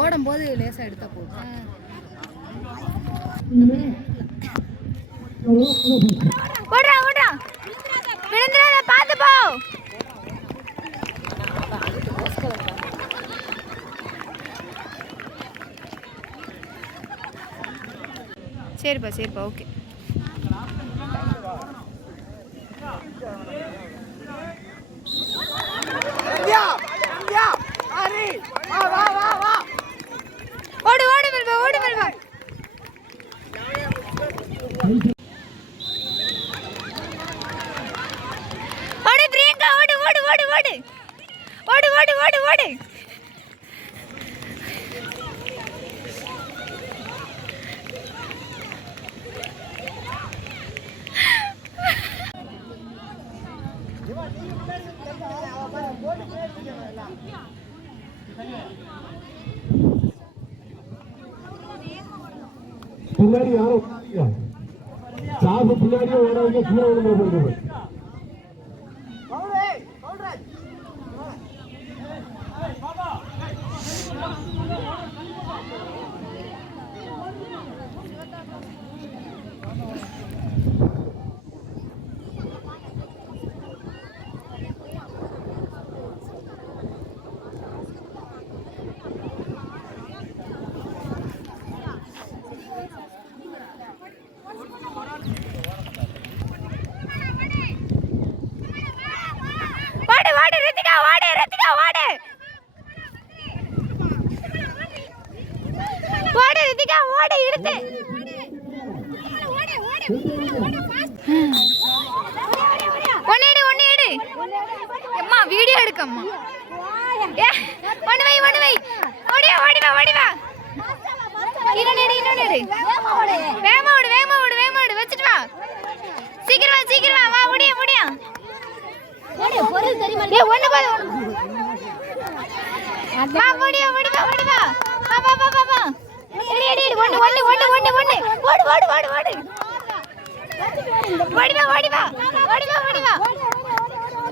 ஓடும் போது லேசா எடுத்தா போதும். ஓடுறா ஓடுறா விழுந்துறாத பாத்து போ. சரிப்பா சரிப்பா ஓகே. ஓடு ஓடு மெல்வா ஓடு மெல்வா. ஓடு பிரியங்கா ஓடு ஓடு ஓடு ஓடு ஓடு ஓடு ஓடு ஓடு. பின்னாடி யாரும் சாப்பு பின்னாடியே ஓடாதீங்க. கீழே விழுந்து போயிருக்கோம். ஓடு ஓடு ரித்திகா ஓடு ரித்திகா ஓடு ஓடு ரித்திகா ஓடு எடுத்து ஒன்னேடு ஒன்னேடு. அம்மா வீடியோ எடுக்கம்மா. ஒன்னு வை ஓடியா ஓடிவா ஓடிவா. இன்னொரு வேகமா ஓடு வேகமா ஓடு வேகமா ஓடு வச்சிட்டு வா. சீக்கிரம் வா ஓடியா ஓடியா. ஏ ஒண்ணு போடு வா ஓடியா ஓடிவா ஓடிவா. வா எடி ஒண்ணு ஓடு ஓடிவா.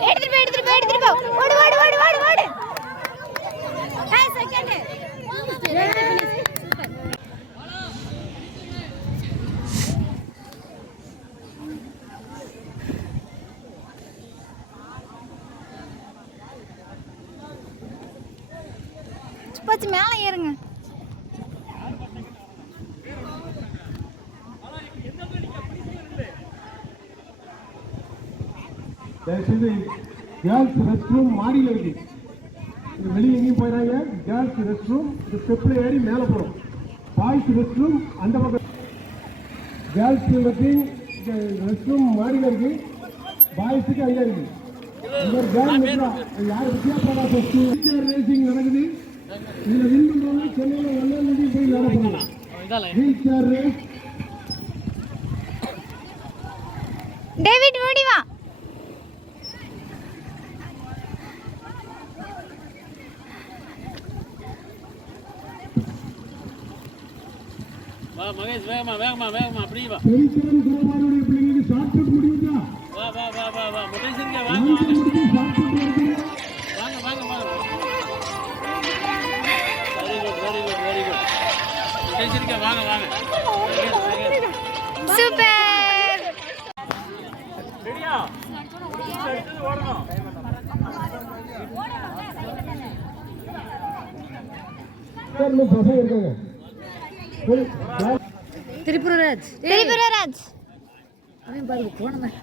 எடுத்துட்டு போ ஓடு. Hi second. பச்சு மேலே ஏறுங்க. கேர்ள்ஸ் ரெஸ்ட் ரூம் மாடியில் இருக்கு. வெளியே எங்கேயும் போயிடாங்க. கேர்ள்ஸ் ரெஸ்ட் ரூம் இந்த ஸ்டெப்ல ஏறி மேலே போகிறோம். பாய்ஸ் ரெஸ்ட் ரூம் அந்த பக்கம். கேர்ள்ஸ் ரெஸ்ட் ரூம் மாடியில் இருக்கு. பாய்ஸுக்கு அங்கே இருக்கு. யார் வித்யாபிரகாஷ் ரேசிங் நடக்குது. இதுல வின் பண்றவங்க சென்னையில 1 தேதி போய் விளையாட போறாங்க. Wheel chair race. டேவிட் ஓடி வா. வா மகேஷ் வேகமா அப்படி வா. பெரிசரன் குமாரோட பிள்ளைங்களுக்கு ஷார்ட் புட் முடியுதா? வா முகேஷ்ங்க வாங்க ஷார்ட் புட் வருது. வாங்க வெரி குட் முகேஷ்ங்க வாங்க சூப்பர். ரெடியா எடுத்து ஓடணும். சார் பசங்க இருக்காங்க. திரிபுரராஜ் அவன் பாருங்க போனவன்.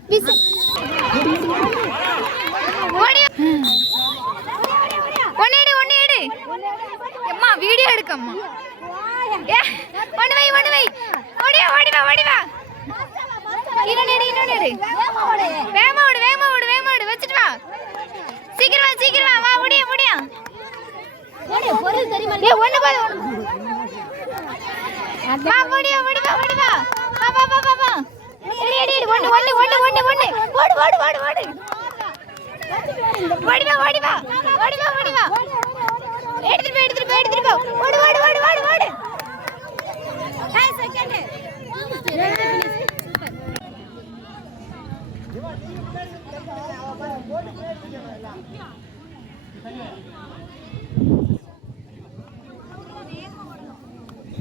ஒன்னேடு அம்மா வீடியோ எடுக்கம்மா. ஒன்னு வை ஓடிவா. இன்னொரு வேகமா ஓடு வச்சிட்டு வா. சீக்கிரம் வா ஓடியா. ஏ ஒண்ணு போடு வா ஓடிவா. வா எடி ஒண்ணு ஓடிவா. எடுத்துட்டு போ ஓடு. Hi second.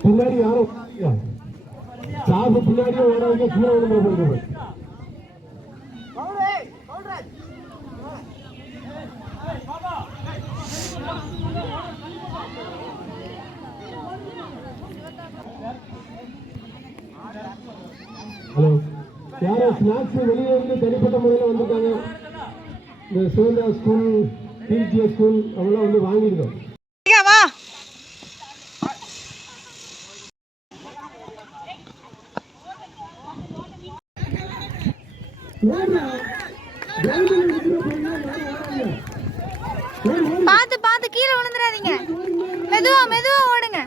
பின்னாடி யாரும் சாப்பு பின்னாடியே ஓடாதீங்க, கீழே விழுந்து போயிடுது. ஹலோ, யாரோ ஸ்நாக்ஸ் வெளியே இருந்து தனிப்பட்ட முறையில் வந்திருக்காங்க. இந்த சுதந்திரா ஸ்கூல், டிஜிஎஸ் ஸ்கூல் அவங்களாம் வந்து வாங்கியிருக்கோம். வா பார்த்து பார்த்து கீழே விழுந்துடாதீங்க. மெதுவா மெதுவா ஓடுங்க.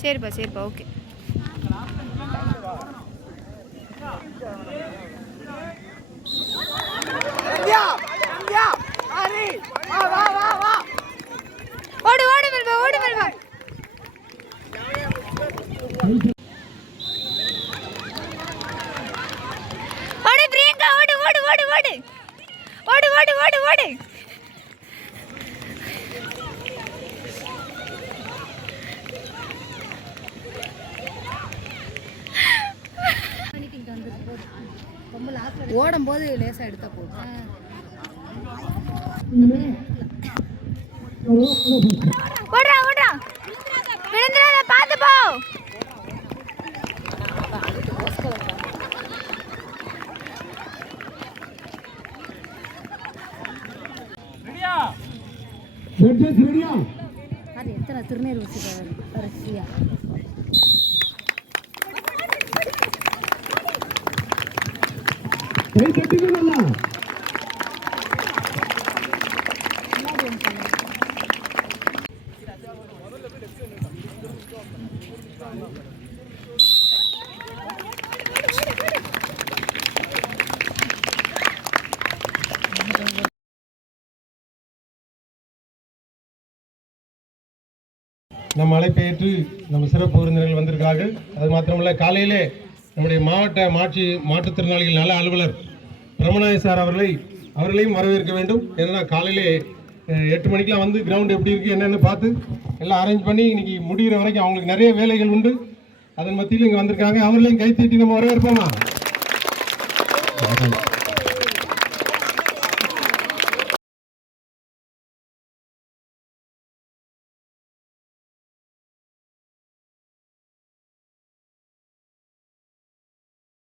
சரிப்பா சரிப்பா ஓகே. ஓடு ஓடு மெல்வா ஓடு மெல்வா. ஓடு பிரியங்கா ஓடு ஓடு ஓடு ஓடு ஓடு ஓடு ஓடு ஓடு. ஓடும் போது லேசா எடுத்தா போதும். ஓடுறா ஓடுறா விழுந்துடாத பார்த்து போ. அது எத்தனை திருநீர் வச்சுக்காரு ரஷ்யா. நம்ம அழைப்பை ஏற்று நம்ம சிறப்பு விருந்தினர்கள் வந்திருக்கிறார்கள். அது மாத்திரமல்ல, காலையிலே நம்முடைய மாவட்ட மாற்றுத்திறனாளிகள் நல அலுவலர் பிரமநாய சார் அவர்களையும் வரவேற்க வேண்டும். ஏன்னா காலையிலே 8 மணிக்கெலாம் வந்து கிரவுண்ட் எப்படி இருக்குது என்னென்னு பார்த்து எல்லாம் அரேஞ்ச் பண்ணி இன்னைக்கு முடிகிற வரைக்கும் அவங்களுக்கு நிறைய வேலைகள் உண்டு. அதன் மத்தியில் இங்கே வந்திருக்காங்க. அவர்களையும் கைத்தட்டி நம்ம வரவேற்போமா?